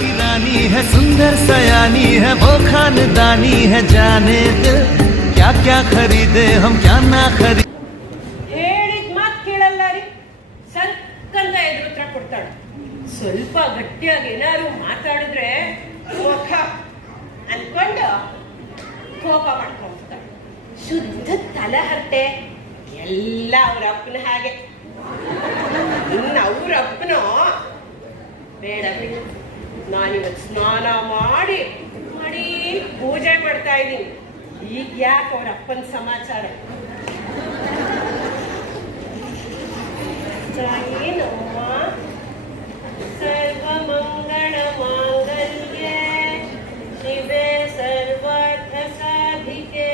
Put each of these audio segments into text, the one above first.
की रानी है, सुंदर सयानी है, वो खानदानी है, जाने दे क्या क्या खरीदे हम क्या ना खरीदे. ಹೇಳಿದ ಮಾತು ಕೇಳಲ್ಲ ರೀ, ಸಂಕಂದ ಎದುರು ಉತ್ತರ ಕೊಡ್ತಾಳೆ. ಸ್ವಲ್ಪ ಗಟ್ಟಿಯಾಗಿ ಏನಾದ್ರು ಮಾತಾಡಿದ್ರೆ ಮುಖ ಅನ್ಕೊಂಡು ಕೋಪ ಮಾಡ್ಕೊಂಡ್ಬಿಡ್ತಾಳೆ. ಶುದ್ಧ ತಲಹರಟೆ, ಎಲ್ಲ ಅವ್ರ ಅಪ್ಪನ ಹಾಗೆ. ಇನ್ನು ಅವ್ರ ಅಪ್ಪನೋ ಬೇಡ ಬಿಡಿ, ನಾನಿವತ್ತು ಸ್ನಾನ ಮಾಡಿ ಪೂಜೆ ಮಾಡ್ತಾ ಇದ್ದೀನಿ. ಈಗ ಯಾಕೆ ಅವ್ರ ಅಪ್ಪನ ಸಮಾಚಾರ ಏನಮ್ಮ? ಸರ್ವಮಂಗಳ ಮಾಂಗಲ್ಯೆ ಶಿವೆ ಸರ್ವಾರ್ಥ ಸಾಧಿಕೆ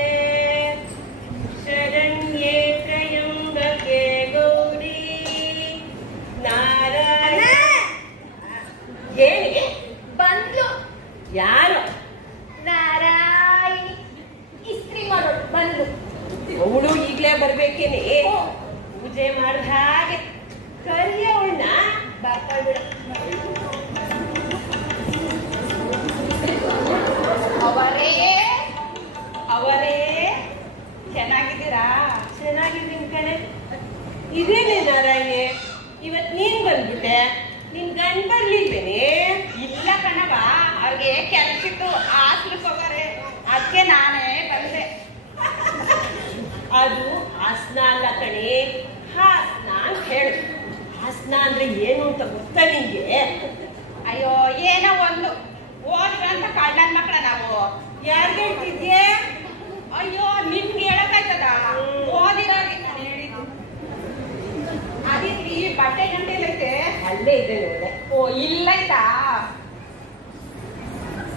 ಶರಣ್ಯೇ ತ್ರಯಂಬಕೆ ಗೌರಿ ನಾರಾಯಣ. ಏನಿಗೆ ಬಂದ್ಲು ಯಾರು? ನಾರಾಯಣಿ ಇಸ್ತ್ರಿ ಮಾಡೋಳು ಬಂದ್ಲು. ಅವಳು ಈಗ್ಲೇ ಬರ್ಬೇಕೇನೆ? ಪೂಜೆ ಮಾಡಿದ ಹಾಗೆ ಕರಿಯ ಅವಳನ್ನ ಬರ್ತಾಳ್ಬಿಡ. ಅವರೇ ಅವರೇ ಚೆನ್ನಾಗಿದ್ದೀರಾ? ಚೆನ್ನಾಗಿದ್ದೀನಿ ಕಣೆ. ಇದೇನೆ ನಾರಾಯಣೆ, ಇವತ್ ನೀನ್ ಬಂದ್ಬಿಟ್ಟೆ, ನಿನ್ ಗಂಡ ಬರ್ಲಿಲ್ವೇನೆ? ಇಲ್ಲ ಕಣವ, ಅವ್ರಿಗೆ ಕೆಲಸಿತ್ತು ಹಾಸ್ಲಕ್ ಹೋಗಾರೆ, ಅದಕ್ಕೆ ನಾನೇ ಬಂದೆ. ಅದು ಹಾಸನ ಅಲ್ಲ ಕಣೆ, ಹಾಸನ ಅಂತ ಹೇಳು. ಹಾಸನ ಅಂದ್ರೆ ಏನು ಅಂತ ಗೊತ್ತಾ ನಿಂಗೆ? ಅಯ್ಯೋ ಏನೋ ಒಂದು ಓದ್ರಂತ ಕಳ್ಳನ ಮಕ್ಕಳ ನಾವು. ಯಾರ್ಗೆ ಹೇಳ್ತಿದ್ಯೆ? ಅಯ್ಯೋ ನಿನ್ಗೆ ಹೇಳಕ್ಕಾಯ್ತದ? ಓದಿರೋಗಿ ನಾನು ಹೇಳಿದ್ದು. ಅದಿರ್ಲಿ, ಬಟ್ಟೆ ಗಂಟೆ ಐತೆ ಅಲ್ಲೇ ಇದೆ ನೋಡೆ. ಓ ಇಲ್ಲೈತಾ?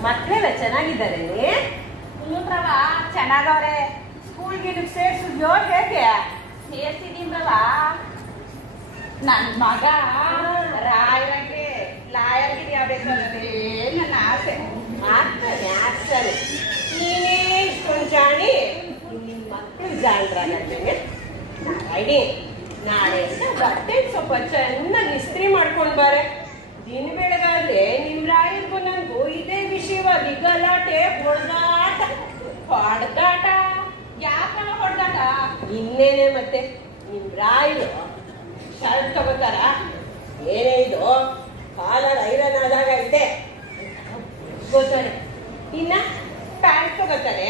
ಮಕ್ಕಳೆಲ್ಲ ಚೆನ್ನಾಗಿದ್ದಾರೆ? ಕುಲ್ಲುತ್ರವ ಚೆನ್ನಾಗವ್ರೆ. ಸ್ಕೂಲ್ಗೆ ಸೇರ್ಸಿದ್ಯೋ ಹೇಗೆ? ಸೇರ್ಸಿದೀನ್ರವ. ನನ್ ಮಗ ರಾಯರಾಗೆ ಲಾಯರ್ಗಿರಿ ಆಗ್ಬೇಕು ಅನ್ನೋದೇ ನನ್ನ ಆಸೆ. ಆಗ್ತಾನೆ. ನೀನೇ ಇಷ್ಟೊಂದು ಜಾಣಿ, ನಿನ್ ಮಕ್ಕಳು ಜಾಣ್ರ ನನಗೆ. ನಾರಾಯಣಿ, ನಾಳೆ ಬಟ್ಟೆ ಸ್ವಲ್ಪ ಚೆನ್ನಾಗಿ ಇಸ್ತ್ರಿ ಮಾಡ್ಕೊಂಡ್ ಬಾರೆ. ದಿನ ಬೆಳಗಾದ್ರೆ ನಿಮ್ ರಾಯರ್ಗೂ ನನ್ಗೂ ಇದೇ ವಿಷಯವಾಗಿ ಗಲಾಟೆ, ಹೊಡೆದಾಟ. ಹೊಡೆದಾಟ? ಯಾಕಣ ಹೊಡೆದಾಟ? ಇನ್ನೇನೆ ಮತ್ತೆ, ನಿಮ್ ರಾಯರು ಶರ್ಟ್ ತಗೋತಾರ, ಏನೇ ಇದು ಕಾಲರ್ ಐರನ್ ಆದಾಗ ಐತೆ ಗೊತ್ತಾರೆ. ಇನ್ನ ಪ್ಯಾಂಟ್ ತಗೋತಾರೆ,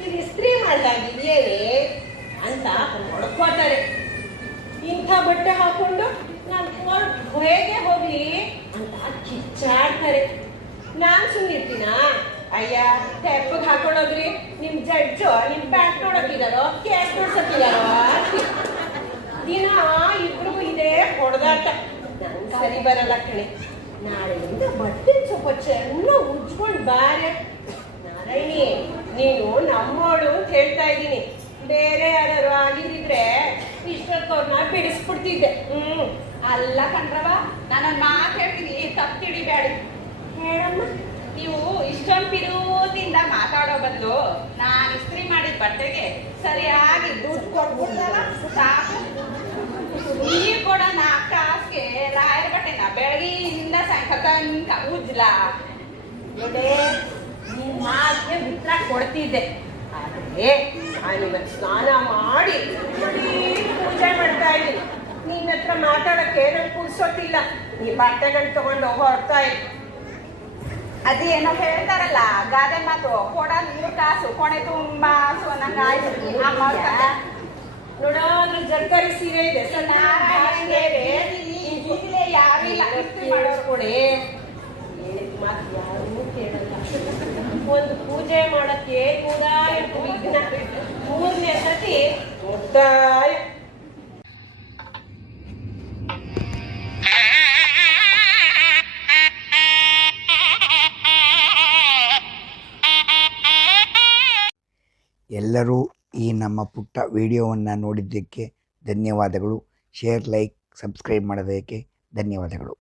ಇದು ಇಸ್ತ್ರಿ ಮಾಡ್ದಾಗಿದೆಯೇ ಅಂತ ಹೊಡ್ಕೋತಾರೆ. ಇಂಥ ಬಟ್ಟೆ ಹಾಕೊಂಡು ನಾನು ಹೇಗೆ ಹೋಗ್ಲಿ ಅಂತ ಕಿಚ್ಚಾಡ್ತಾರೆ. ನಾನ್ ಸುಮ್ಮನಿರ್ತೀನ? ಅಯ್ಯ, ತೆಪ್ಪಗೆ ಹಾಕೊಂಡೋಗ್ರಿ, ನಿಮ್ ಜಡ್ಜು ನಿಮ್ ಪ್ಯಾಂಟ್ ನೋಡೋಕಿದಾರೋ ಕೇಸ್ ನೋಡ್ಸಕ್ಕಿದಾರೋ ದಿನ ಇಬ್ರಿಗೂ ಇದೇ ಹೊಡೆದಾಟ. ನಂಗೆ ಸರಿ ಬರಲ್ಲ ಕಣೆ. ನಾಳೆಯಿಂದ ಬಟ್ಟೆ ಸ್ವಲ್ಪ ಚೆನ್ನಾಗಿ ಉಜ್ಕೊಂಡು ಬಾರೆ. ನಾರಾಯಣಿ, ನೀನು ನಮ್ಮೋಳು ಅಂತ ಹೇಳ್ತಾ ಇದ್ದೀನಿ. ಬೇರೆ ಯಾರು ಆಗಿದ್ರೆ ಇಷ್ಟೊತ್ತವ್ರನ್ನ ಬಿಡಿಸ್ಬಿಡ್ತಿದ್ದೆ. ಅಲ್ಲ ಕಣ್ರವ, ನಾನೊಂದು ಮಾತು ಹೇಳ್ತೀನಿ, ತಪ್ಪು ತಿಳಿಬೇಡಿ. ಹೇಳಮ್ಮ. ನೀವು ಇಷ್ಟೊಂದು ಪಿರುದಿಂದ ಮಾತಾಡೋ ಬದಲು ನಾನು ಇಸ್ತ್ರಿ ಮಾಡಿದ ಬಟ್ಟೆಗೆ ಸರಿಯಾಗಿ ದುಡ್ಡು ಕೊಟ್ಬಿಡ್ತಾರ ಸಾಕು. ನೀರು ಕೊಡ 4 ಕಾಸಿಗೆ ರಾಯರ ಬಟ್ಟೆನ ಬೆಳಗ್ಗೆಯಿಂದ ಸಾಯಂಕಾಲ ತನಕ ಉಜ್ಲ. ನಿನ್ ಮಾತಿಗೆ ಉತ್ತರ ಕೊಡ್ತಿದ್ದೆ. ಆದ್ರೆ ನಾನಿವತ್ತು ಸ್ನಾನ ಮಾಡಿ ಪೂಜೆ ಮಾಡ್ತಾ ಇದ್ದೀನಿ. ನಿನ್ನ ಹತ್ರ ಮಾತಾಡಕ್ಕೆ ನಂಗೆ ಪುರ್ಸೊತ್ತಿಲ್ಲ. ನೀ ಬಟ್ಟೆಗಳು ತಗೊಂಡು ಹೊರಡ್ತಾ ಇದ್ದೆ. ಅದೇನೋ ಹೇಳ್ತಾರಲ್ಲ ಗಾದೆ ಮಾತು, ಕೊಡ 3 ಕಾಸು ಕೊನೆ ತುಂಬಾ ನಂಗಾಯ್ತು. ನೋಡೋ, ಅದ್ರ ಜರ್ಕರಿ ಸೀರೆ ಇದೆ, ಈಗಲೇ ಯಾರಿಲ್ಲ ಇಸ್ತ್ರಿ ಮಾಡೋರು ಕೊಡೆ. ಮಾತು ಯಾರೂ ಕೇಳಲ್ಲ. ಒಂದು ಪೂಜೆ ಮಾಡಕ್ಕೆ 108 ವಿಘ್ನ, 3ನೇ ಸತಿ ಮುಕ್ತಾಯ. ಎಲ್ಲರೂ ಈ ನಮ್ಮ ಪುಟ್ಟ ವಿಡಿಯೋವನ್ನು ನೋಡಿದ್ದಕ್ಕೆ ಧನ್ಯವಾದಗಳು. ಶೇರ್, ಲೈಕ್, ಸಬ್ಸ್ಕ್ರೈಬ್ ಮಾಡೋದಕ್ಕೆ ಧನ್ಯವಾದಗಳು.